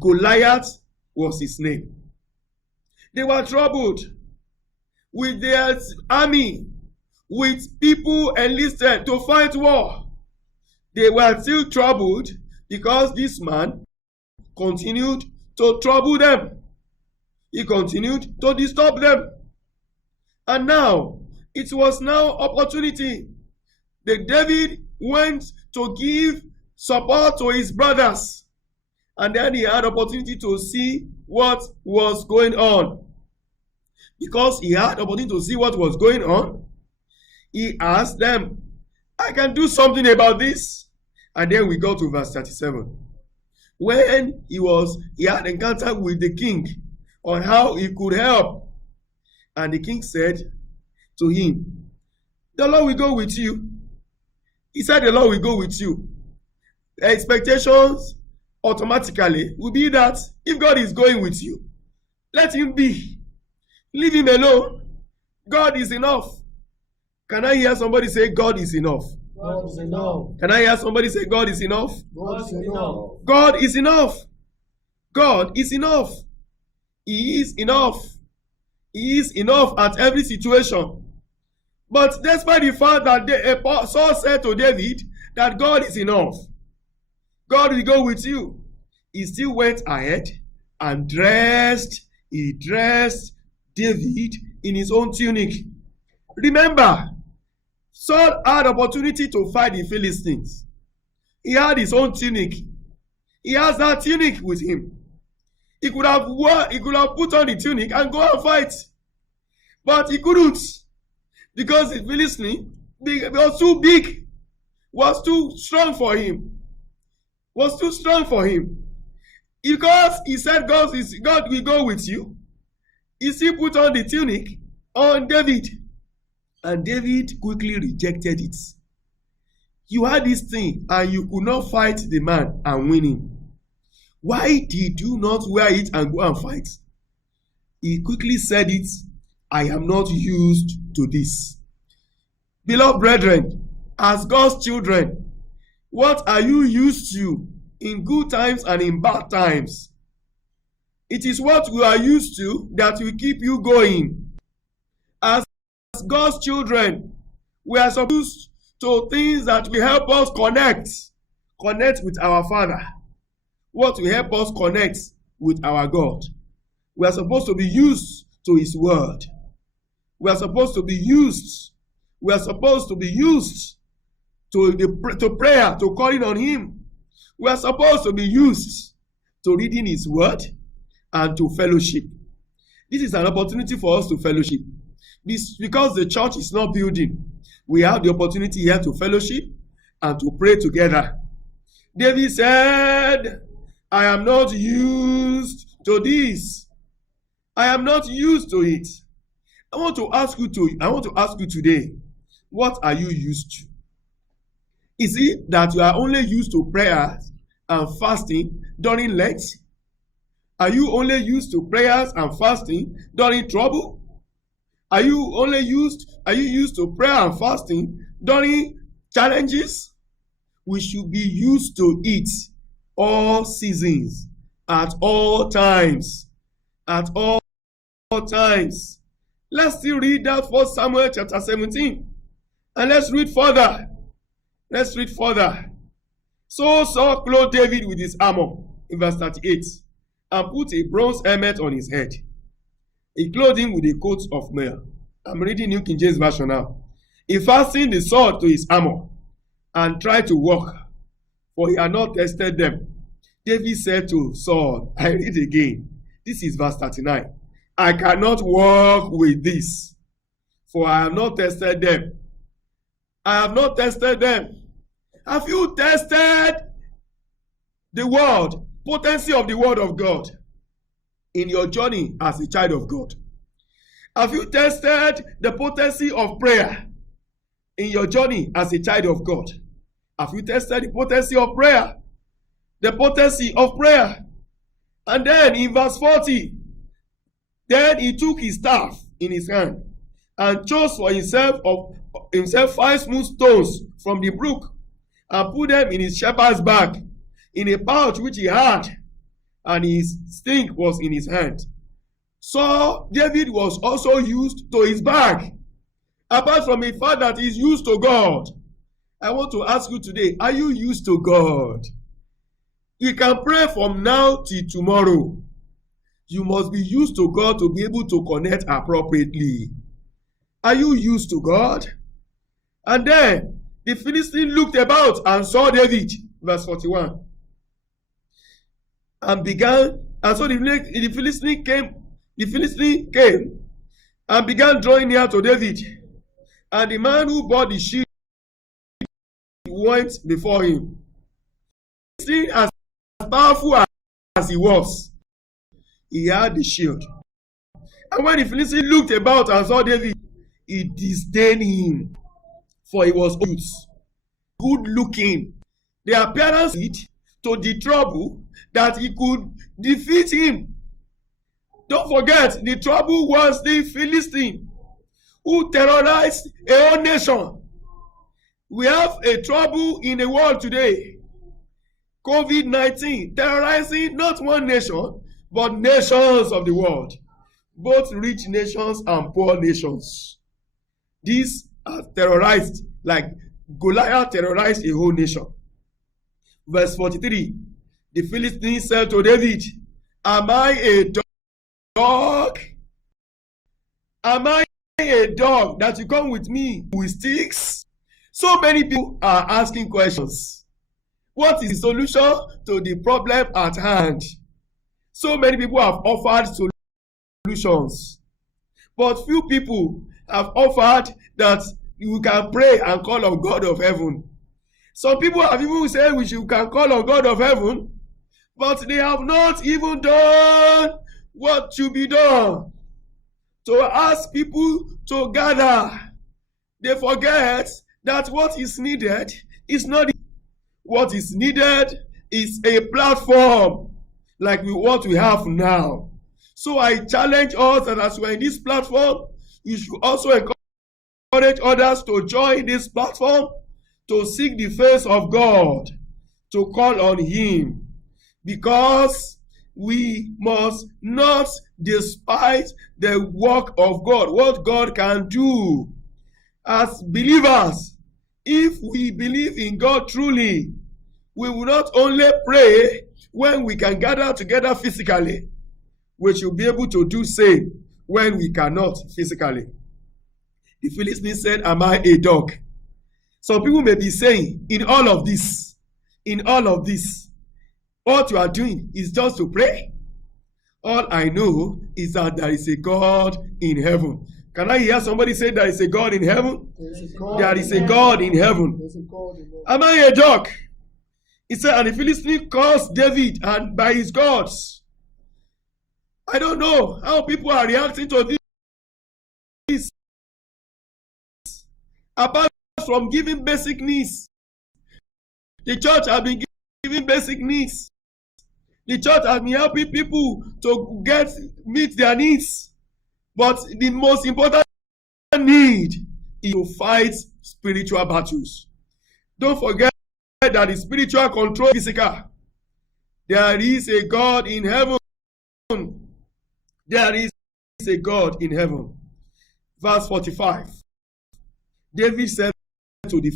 Goliath was his name. They were troubled with their army, with people enlisted to fight war. They were still troubled because this man continued to trouble them. He continued to disturb them. And now, it was now opportunity. David went to give support to his brothers. And then he had opportunity to see what was going on. Because he had opportunity to see what was going on, he asked them, I can do something about this. And then we go to verse 37. When he had encounter with the king on how he could help. And the king said to him, the Lord will go with you. He said the Lord will go with you. The expectations automatically will be that if God is going with you, let him be. Leave him alone. God is enough. Can I hear somebody say God is enough? God is enough. Can I hear somebody say God is enough? God is enough. God is enough. God is enough. He is enough. He is enough at every situation. But despite the fact that Saul said to David that God is enough, God will go with you, he still went ahead and dressed David in his own tunic. Remember, Saul had opportunity to fight the Philistines. He had his own tunic. He has that tunic with him. He could have put on the tunic and go and fight. But he couldn't. Because the Philistine was too big, was too strong for him. Because he said God will go with you, he still put on the tunic on David. And David quickly rejected it. You had this thing and you could not fight the man and win him. Why did you not wear it and go and fight? He quickly said it, I am not used to this. Beloved brethren, as God's children, what are you used to in good times and in bad times? It is what we are used to that will keep you going. As God's children, we are supposed to things that will help us connect with our Father. What will help us connect with our God. We are supposed to be used to His word. We are supposed to be used to prayer, to calling on Him. We are supposed to be used to reading His word and to fellowship. This is an opportunity for us to fellowship. This because the church is not building. We have the opportunity here to fellowship and to pray together. David said, I am not used to this. I am not used to it. I want to ask you today, what are you used to? Is it that you are only used to prayers and fasting during Lent? Are you only used to prayers and fasting during trouble? Are you used to prayer and fasting during challenges? We should be used to it all seasons, at all times. At all times. Let's still read that 1 Samuel chapter 17. And let's read further. So Saul clothed David with his armor, in verse 38, and put a bronze helmet on his head. He clothed him with a coat of mail. I'm reading New King James Version now. He fastened the sword to his armor and tried to walk, for he had not tested them. David said to Saul, I read again. This is verse 39. I cannot walk with this, for I have not tested them. I have not tested them. Have you tested the word, potency of the word of God in your journey as a child of God? Have you tested the potency of prayer in your journey as a child of God? Have you tested the potency of prayer? The potency of prayer. And then in verse 40, then he took his staff in his hand and chose for himself 5 smooth stones from the brook and put them in his shepherd's bag in a pouch which he had. and his sling was in his hand. So David was also used to his bag. Apart from a fact that he's used to God, I want to ask you today, are you used to God? You can pray from now till tomorrow. You must be used to God to be able to connect appropriately. Are you used to God? And then the Philistine looked about and saw David, verse 41. And so the Philistine came and began drawing near to David. And the man who bore the shield went before him. See, as powerful as he was, he had the shield. And when the Philistine looked about and saw David, he disdained him, for he was good looking. The appearance to the trouble that he could defeat him. Don't forget, the trouble was the Philistine who terrorized a whole nation. We have a trouble in the world today. COVID-19 terrorizing not one nation, but nations of the world. Both rich nations and poor nations. These are terrorized like Goliath terrorized a whole nation. Verse 43. The Philistine said to David, am I a dog? Am I a dog that you come with me with sticks? So many people are asking questions. What is the solution to the problem at hand? So many people have offered solutions, but few people have offered that you can pray and call on God of heaven. Some people have even said we can call on God of heaven, but they have not even done what should be done. To ask people to gather, they forget that what is needed is not what is needed is a platform like what we have now. So I challenge us that as we're in this platform, you should also encourage others to join this platform, to seek the face of God, to call on Him, because we must not despise the work of God, what God can do. As believers, if we believe in God truly, we will not only pray when we can gather together physically, we should be able to do same when we cannot physically. The Philistine said, am I a dog? Some people may be saying, in all of this, what you are doing is just to pray. All I know is that there is a God in heaven. Can I hear somebody say there is a God in heaven? There is a God in heaven. Am I a dog? He said, and the Philistine cursed David and by his gods. I don't know how people are reacting to this. Apart from giving basic needs, the church has been giving basic needs. The church has been helping people to meet their needs. But the most important need is to fight spiritual battles. Don't forget that the spiritual control is physical. There is a God in heaven. There is a God in heaven. Verse 45. David said to the